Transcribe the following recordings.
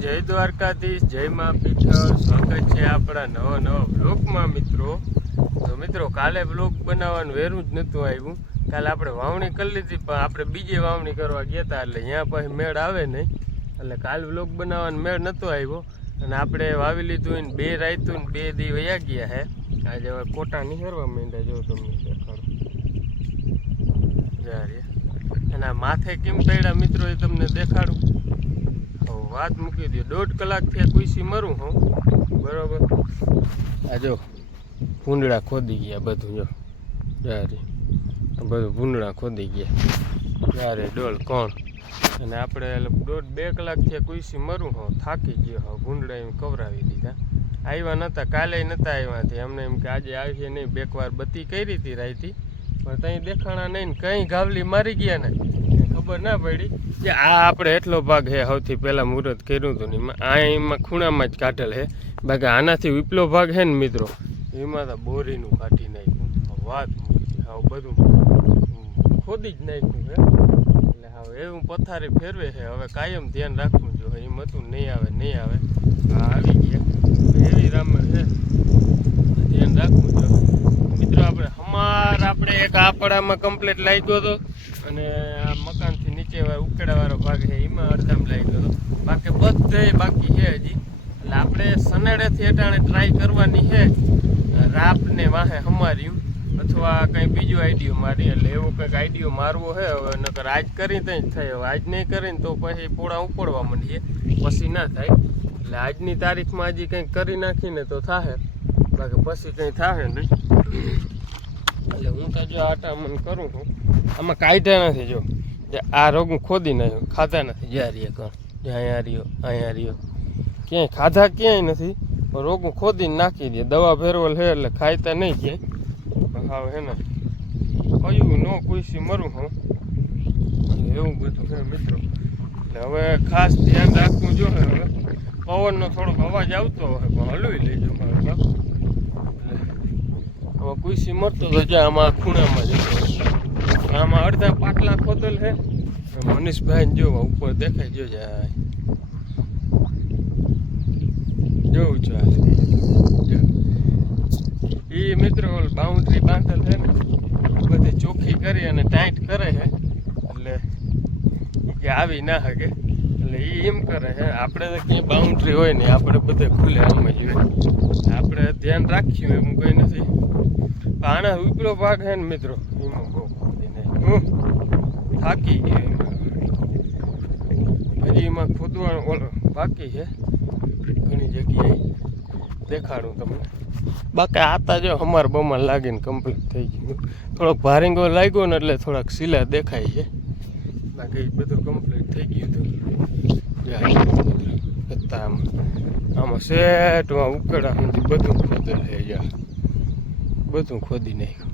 જય દ્વારકાધીશ, જય મા પીઠળ। સ્વાગત છે આપણા નવા બ્લોગમાં મિત્રો। તો મિત્રો કાલે બ્લોગ બનાવવાનું વેરું જ નહોતું આવ્યું। કાલે આપણે વાવણી કરી લીધી, પણ આપણે બીજી વાવણી કરવા ગયા હતા, એટલે અહીંયા પછી મેળ આવે નહીં, એટલે કાલ બ્લોગ બનાવવાનો મેળ નહોતો આવ્યો। અને આપણે વાવી લીધું ને 2 રાયતું ને 2 દી વયા ગયા હે। આજે હવે કોટા નીકળવા માંડ્યા, જો તમને દેખાડું યાર। એના માથે કેમ પડ્યા મિત્રો એ તમને દેખાડું। વાત મૂકી દો, 1.5 કલાકથી કુઈસી મરું હું, બરોબર। આ જો ભૂંડળા ખોદી ગયા બધું, જો યારે બધું ભૂંડળા ખોદી ગયા યારે ડોલ કોણ। અને આપણે 1.5-2 કલાકથી કુઈસી મરું હું, થાકી ગયો હું, ભૂંડળા એમ કવરાવી દીધા। આવ્યા નહોતા, કાલે નહોતા આવ્યા, અમને એમ કે આજે આવીએ નહીં। 2 વાર બત્તી કરી હતી રાયતી, પણ ત્યાં દેખાણા નહીં ને કંઈ ગાવલી મારી ગયા ને ખબર ના પડી કે આ આપણે એટલો ભાગ હે સૌથી પહેલાં મુહૂર્ત કર્યું હતું ને એમાં ખૂણામાં જ કાઢેલ હે। બાકી આનાથી ઉપલો ભાગ હે ને મિત્રો, એમાં તો બોરીનું કાઢી નાખ્યું, વાત મૂકી હવે બધું ખોદી જ નાખ્યું હે। એટલે હવે એવું પથારી ફેરવે છે, હવે કાયમ ધ્યાન રાખવું જોઈએ, એમ હતું નહીં આવે આ આવી ગયા એવી રામણ છે, ધ્યાન રાખવું જોઈએ મિત્રો। આપણે એક આપણામાં કમ્પ્લીટ લાગ્યો હતો, અને આ મકાનથી નીચે ઉકેડાવાળો ભાગ છે એમાં અડધામ લાગ્યો હતો, બાકી બધે બાકી છે હજી। એટલે આપણે સનેડેથી અટાણે ટ્રાય કરવાની છે, રાપને વાહે હમાર્યું અથવા કંઈ બીજો આઈડિયો મારી। એટલે એવો કંઈક આઈડિયો મારવો છે હવે, નકર આજ કરી તો જ થાય, હવે આજ નહીં કરીને તો પછી પોળા ઉપડવા માંડીએ, પછી ના થાય। એટલે આજની તારીખમાં હજી કંઈક કરી નાખીને તો થાય, બાકી પછી કંઈ થાય નહીં। એટલે હું તો જો આટા મન કરું છું, આમાં કાઢ્યા નથી, જો આ રોગ ખોદી નાખ્યું, ખાધા નથી, જ્યાં રહીએ કણ અહીંયા રહ્યો ક્યાંય ખાધા ક્યાંય નથી, રોગ ખોદીને નાખી દે, દવા ફેરવલ છે એટલે ખાઈતા નહીં ક્યાંય। હવે હે ને કયું ન કુઈસી મરું હું, એવું બધું છે મિત્રો। એટલે હવે ખાસ ધ્યાન રાખવું જોઈએ। હવે પવનનો થોડોક અવાજ આવતો હોય પણ હલવી લેજો મારા બાપ। હવે કુઈસી મરતો તો જ્યાં આમાં ખૂણામાં જતો, આમાં અડધા પાટલા ખોદેલ છે। મનીષભાઈ જો ઉપર દેખાય, જો જાય જોઉં છું એ મિત્રો બાઉન્ડ્રી બાંધેલ છે ને બધી ચોખ્ખી કરી અને ટાઈટ કરે છે, એટલે કે આવી ના શકે, એટલે એ એમ કરે છે। આપણે તો ક્યાંય બાઉન્ડ્રી હોય ને આપણે બધે ખુલે આમ જ હોય, આપણે ધ્યાન રાખ્યું એમ કંઈ નથી। આના ઉપલો ભાગ છે ને મિત્રો, એમાં બહુ ખોદી નાખ્યું, થાકી ગયો। હજી એમાં ખોદવાનું ઓલો બાકી છે, ઘણી જગ્યાએ દેખાડું તમને। બાકી આતા જો હમાર બમાર લાગીને કમ્પ્લીટ થઈ ગયું, થોડોક ભારીંગો લાગ્યો ને એટલે થોડાક સિલા દેખાય છે, બાકી બધું કમ્પ્લીટ થઈ ગયું હતું। આમાં સેટમાં ઉકેડા સુધી બધું ખોદેલ છે, જા બધું ખોદી નાખ્યું,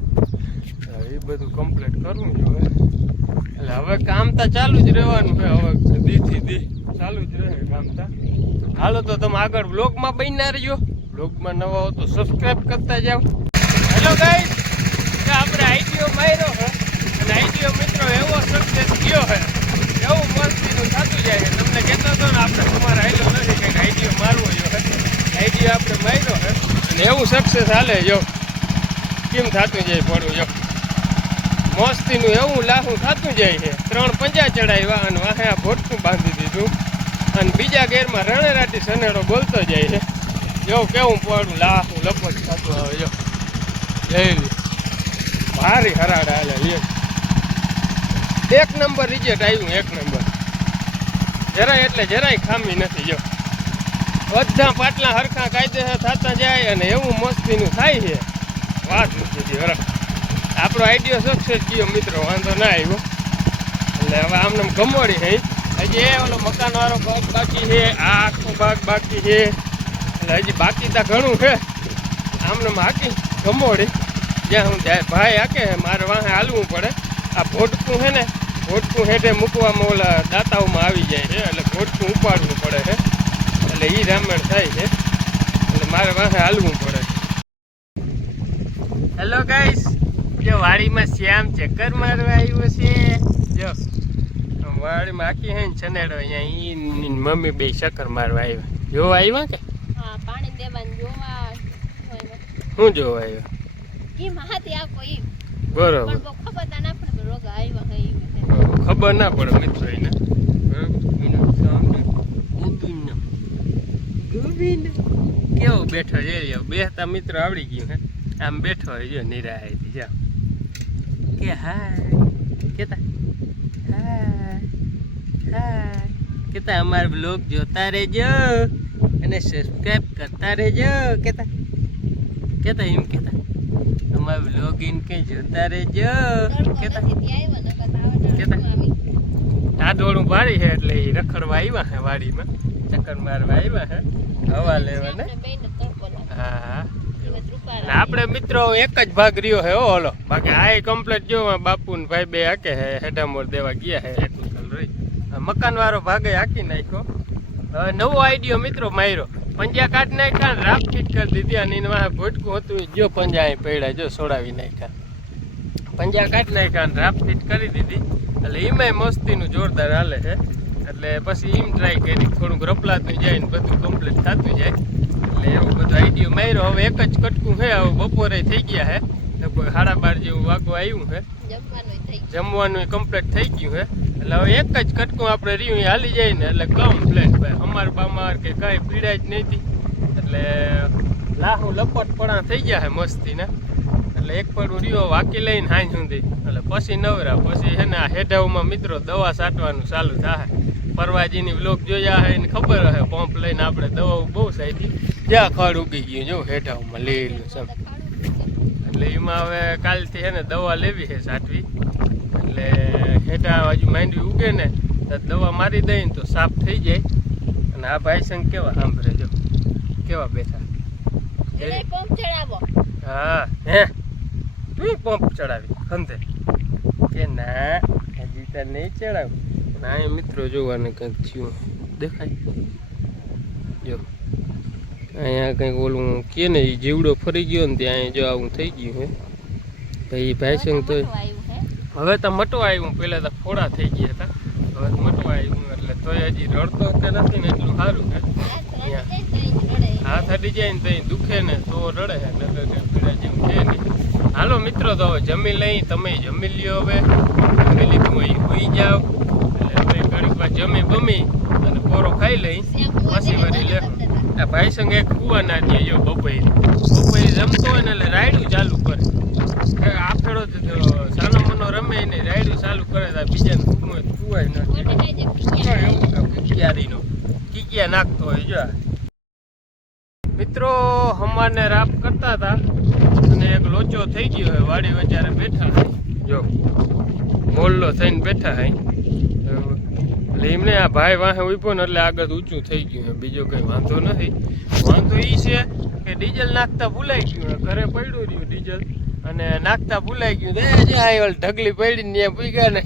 એ બધું કમ્પ્લીટ કરવું જોઈએ। એટલે હવે કામ તો ચાલુ જ રહેવાનું છે, હવે દીથી દી ચાલુ જ રહે કામ તો। હાલો તો તમે આગળ બ્લોગમાં બન્યા રહ્યો, બ્લોગમાં નવા હો તો સબસ્ક્રાઈબ કરતા જાઓ। હેલો ગાઈસ, આપણે આઈડિયો માર્યો છે, અને આઈડિયો મિત્રો એવો સક્સેસ થયો છે, એવું મસ્તીનું થતું જાય છે। તમને કહેતો હતો ને આપણે તમારે આવેલો નથી કંઈક આઈડિયો મારવો જોઈએ, આઈડિયો આપણે માર્યો છે અને એવું સક્સેસ હાલે, જો કેમ થતું જાય પડવું, જો મસ્તીનું એવું લાહું થતું જાય છે। 3 પંજા ચડાવ્યા અને વાહે આ ભોટકું બાંધી દીધું, અને બીજા ગેરમાં રણેરાટી સનેડો બોલતો જાય છે, જો કેવું પડું લાહું લપટ થતું આવે, જો જઈ ભારી હરાડા હાલે, 1 નંબર રિઝલ્ટ આવ્યું, 1 નંબર, જરાય એટલે જરાય ખામી નથી। જો બધા પાટલા હરખા કાયદેસર થતા જાય અને એવું મસ્તીનું થાય છે, વાત મૂકી દે। આપણો આઈડિયો સક્સેસ ગયો મિત્રો, વાંધો ના આવ્યો। એટલે હવે આમને ગમોડી છે, હજી એ ઓલો મકાનવાળો ભાગ બાકી છે, આ આખો ભાગ બાકી છે, એટલે હજી બાકી તો ઘણું છે। આમને હાકી ગમોડી જ્યાં હું ભાઈ હાકે મારે વાહે હાલવું પડે, આ ભોટકું છે ને, ભોટકું હેઠે મૂકવામાં ઓલા દાંતાઓમાં આવી જાય છે, એટલે ભોટકું ઉપાડવું પડે છે, એટલે એ રામણ થાય છે, એટલે મારે વાહે હાલવું પડે। હેલો ગાઈસ, જો વાડીમાં શ્યામ ચક્કર મારવા આવ્યો છે, જો વાડીમાં આખી હે ને છનેડો અહીંયા ઈ મમ્મી બે ચક્કર મારવા આવ્યા. જોવા આવ્યા કે? હા, પાણી દેવાનું જોવા. શું જોવા આવ્યા? ઈ માહતી આખો ઈ. બરોબર. પણ બહુ ખબર ના પડે રોગા આવ્યા હે ઈ. ખબર ના પડે મિત્રો એને. એનું સામે ગોવિંદ કેવો બેઠો છે બેહતા મિત્રો આવડી ગયું હે. આમ બેઠો હોય જો નિરાયથી જા કે હાય કેતા હાય હાય કેતા અમારા બ્લોગ જોતા રહેજો અને સબસ્ક્રાઇબ કરતા રહેજો કેતા કેતા એમ કેતા અમારા બ્લોગ ઇનકે જોતા રહેજો કેતા કેતા આ ડોળું ભારી છે એટલે એ રખડવા આવ્યા છે વાડીમાં ચક્કર મારવા આવ્યા છે હવા લેવા ને. હા હા આપણે મિત્રો એક જ ભાગ રહ્યો હે ઓલો બાકી આ કમ્પ્લીટ જો બાપુ ને ભાઈ બે હાકે હે હેડામોર દેવા ગયા હે એટલું ચાલ રહી મકાન વાળો ભાગે હાકી નાખ્યો. હવે નવો આઈડિયો મિત્રો માર્યો પંજા કાઢી નાખ્યા રાપ ફીટ કરી દીધી અને એને વાહ ભોટકું હતું જો પંજા અહીં પડ્યા જો સોડાવી નાખ્યા પંજા કાઢી નાખ્યા અને રાપ ફીટ કરી દીધી એટલે એમાંય મસ્તીનું જોરદાર હાલે છે. એટલે પછી એમ ટ્રાય કરી થોડુંક રપલાતું જાય ને બધું કમ્પ્લીટ થતું જાય એટલે એવું બધું આઈડિયો માર્યો. હવે એક જ કટકું છે હવે બપોરે થઈ ગયા છે લગભગ 12:30 જેવું વાગવા આવ્યું છે જમવાનું કમ્પ્લીટ થઈ ગયું છે એટલે હવે એક જ કટકું આપણે રહ્યું હાલી જાય ને એટલે કમ્પ્લેટ ભાઈ અમાર બામાર કે કાંઈ પીડા જ નથી એટલે લાહું લપટપણા થઈ ગયા છે મસ્તી ને એટલે એક પડું રહ્યો વાકી લઈને હાંજ સુધી એટલે પછી નવરા પછી છે ને આ હેઠાઓમાં મિત્રો દવા છાંટવાનું ચાલુ થાય. પરવાજીની વ્લોગ જોયા હે એને ખબર હે પંપ લઈને આપણે દવાઓ બહુ સાઈટી જ્યાં ખડ ઉગી ગયું જો હેઠાઓમાં લીલું સમ એટલે એમાં હવે કાલથી છે ને દવા લેવી છે છાંટવી એટલે હેઠા હજુ માંડવી ઉગે ને તો દવા મારી દઈએ તો સાફ થઈ જાય. અને આ ભાઈ સંગ કેવા સાંભળે જો કેવા બેઠા હા હે તું પંપ ચડાવી ખંધે કે ના હજી તો નહીં ચડાવું ના એ મિત્રો જોવાને કંઈક થયું દેખાય જો અહીંયા કંઈક ઓલું કે ને એ જીવડો ફરી ગયો ને ત્યાં જો આવું થઈ ગયું હે ભાઈ ભાઈ સંગ તો હવે તો મટવા આવ્યું પહેલાં તો ફોડા થઈ ગયા હતા હવે મટવા આવ્યું એટલે તોય હજી રડતો કે નથી ને એટલું સારું છે. હાથ અડી જાય ને તો દુખે ને તો રડે છે નકર પીડા જેવું છે નહીં. હાલો મિત્રો તો હવે જમી લઈ તમે જમી લ્યો હવે જમી લીધું અહીં હોઈ જાઓ એટલે હવે ઘડીક વાર જમી બમી અને પોરો ખાઈ લઈ પછી વળી લે આ ભાઈ સંગ એક કુવા ના દે જો બપોરે જમતો હોય ને એટલે રાયડું ચાલુ કરે આ ફેરો સાનો મનો રમે ને રાયડું ચાલુ કરે તો બીજાને કુવાય ના કિકિયારીનો કિકિયા નાખતો હોય જો મિત્રો હમારને રાપ કરતા હતા અને એક લોચો થઈ ગયો હોય વાડી વચારે બેઠા હોય જો મોલ્લો થઈને બેઠા હોય એટલે એમને આ ભાઈ વાહે ઉભો ને એટલે આગળ ઊંચું થઈ ગયું છે બીજો કંઈ વાંધો નથી. વાંધો એ છે કે ડીઝલ નાખતા ભૂલાઈ ગયું ઘરે પડ્યું રહ્યું ડીઝલ અને નાખતા ભૂલાઈ ગયું ઢગલી પડી ને ત્યાં પૂગ્યા ને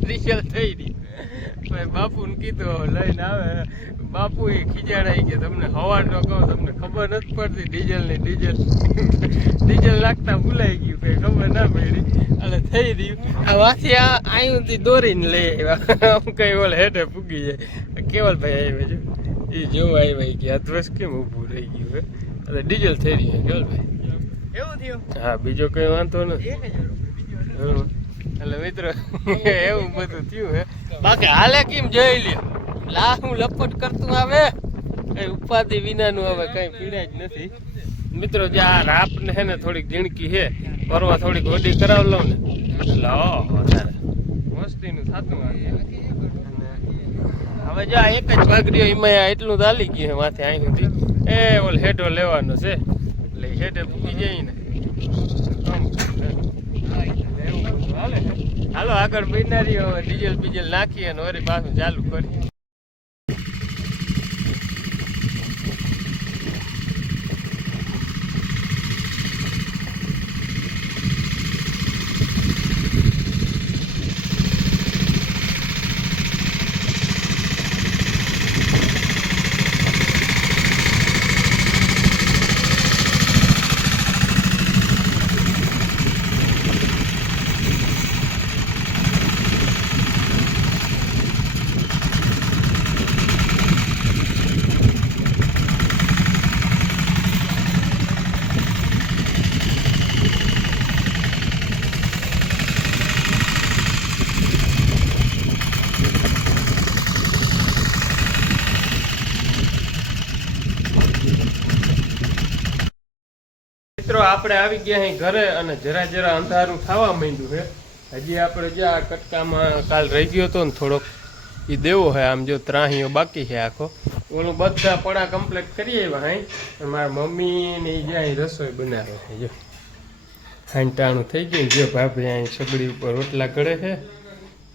ડીઝલ થઈ રહ્યું ભાઈ બાપુને કીધું લઈને આવે બાપુ એ ખીજાડાઈ કે તમને હવારનો કહો તમને ખબર નથી પડતી ડીઝલ નાખતા ભૂલાઈ ગયું કઈ ખબર ના પડી એટલે થઈ રહ્યું આ વાથી અહીંથી દોરીને લઈ આવ્યા કઈ ઓલ હેઠે પૂગી જાય કેવલભાઈ આવ્યા છે એ જોવા આવ્યા કે અધવસ કેમ ઊભું રહી ગયું હે એટલે ડીઝલ થઈ રહ્યું કેવલભાઈ એવું થયું હા બીજો કઈ વાંધો નથી એટલે મિત્રો એવું બધું થયું હે બાકી હાલે કેમ જોઈ લ્યો લાહું લપટ કરતું આવે કઈ ઉપાધિ વિનાનું હવે કઈ પીડા જ નથી મિત્રો જે આ રાપ ને હે ને થોડીક ઝીણકી છે પરવા થોડીક ઓડી કરાવ લઉં ને એટલે તારે મસ્તીનું થતું હવે જો એક જ ભાગ રહ્યો એમાં એટલું તો હાલી ગયું માથે અહીં સુધી એ ઓલ હેઠો લેવાનો છે એટલે હેઠે પૂકી જાય ને હાલો આગળ બિનારી હવે ડીઝલ બીજલ નાખીએ અને વળી પાછું ચાલુ કરીએ. મિત્રો આપણે આવી ગયા અહીં ઘરે અને જરા જરા અંધારું થવા માંડ્યું છે. હજી આપણે જ્યાં કટકામાં કાલ રહી ગયો હતો ને થોડોક એ દેવો છે. આમ જો ત્રાહીઓ બાકી છે આખો. ઓલું બધા પડા કમ્પ્લીટ કરી આવ્યા અહીં. અને મારા મમ્મી ને એ જ્યાં રસોઈ બનાવે છે. જો હાંટાણું થઈ ગયું. જો ભાભી અહીં સગડી ઉપર રોટલા કરે છે.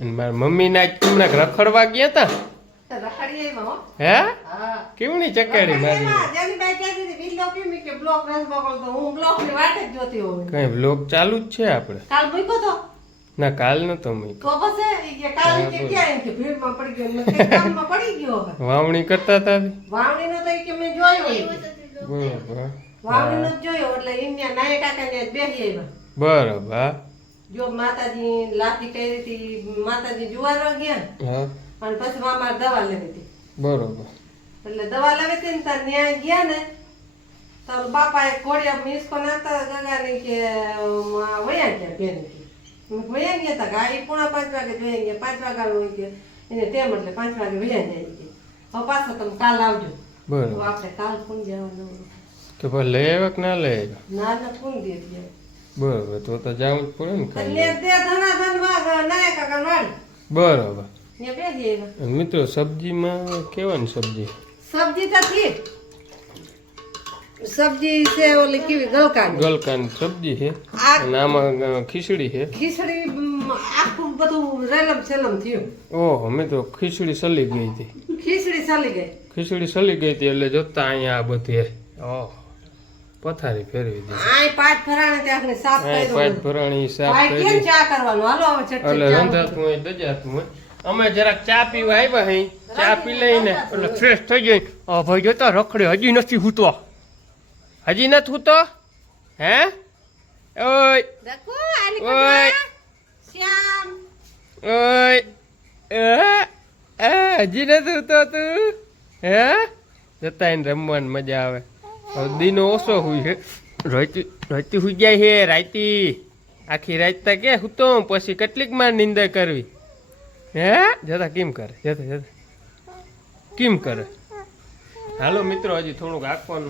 અને મારા મમ્મીને આજ હમણાં રખડવા ગયા હતા. હે કેવની ચકાડી મારી કઈ બ્લોગ ચાલુ જ છે આપણે. ના કાલ નતો વાવણી કરતા હતા. બરોબર. જો માતાજી લાઠી કરી હતી, માતાજી જુવારવા ગયા અને પછી મામા દવા લેવી હતી. બરોબર. એટલે દવા લેવી હતી ને તાર ન્યાય ગયા ને તો બાપા એક ઘોડિયા મિસકો નાખતા ગગાની કે વયા ગયા બેન વયા ગયા હતા. ગાડી 4:30 વાગે જોઈ ગયા. 5 વાગ્યા હોય ગયા એને તેમ એટલે 5 વાગે વયા જાય ગયા. હવે પાછો તમે કાલ આવજો. બરોબર. આપણે કાલ ફોન જવાનું તો પછી લઈ આવ્યા કે ના લઈ આવ્યા? ના ના ફોન દે દે. બરોબર. તો જવું જ પડે ને એટલે કાલે. તે ધના ધનવા નાય કાકા વાડી. બરોબર. ને બેસી આવ્યા. અને મિત્રો સબ્જીમાં કેવાની સબ્જી? સબ્જી તો થી સબ્જી છે ઓલી કેવી ગલકાની ગલકાની સબ્જી છે. અને આમાં ખીચડી છે. ખીચડી આખું બધું રેલમ સેલમ થયું. ઓહો મિત્રો ખીચડી સલી ગઈ હતી. ખીચડી ચાલી ગઈ. ખીચડી સલી ગઈ હતી એટલે જોતા અહીંયા આ બધી ઓહ પથારી ફેરવી દીધી. આય પાટ ફરાણે ત્યાંની સાફ આ કરી પાંચ ભરાણી સાફ આય કરી. કેમ ચા કરવાનું હાલો હવે એટલે ચટણી ચા. રંધાતું હોય દજાતું હોય. અમે જરાક ચા પીવા આવ્યા હઈ. ચા પી લઈને એટલે ફ્રેશ થઈ જાય. આ ભાઈ જોતા રખડે હજી નથી હૂતો. હજી નથી હૂતો? હે ઓય રાખો આલી ઓય કટવા શ્યામ ઓય હજી નથી હૂતો તું? હે જતા એને રમવાની મજા આવે. હવે દીનો ઓછો હોય છે. રાતી હુઈ જાય છે રાતી. આખી રાત તા કે હું તો પછી કેટલીક માં નિંદા કરવી. હે જતા કેમ કરે? જતા કેમ કરે? હાલો મિત્રો હજી થોડુંક આખવાનું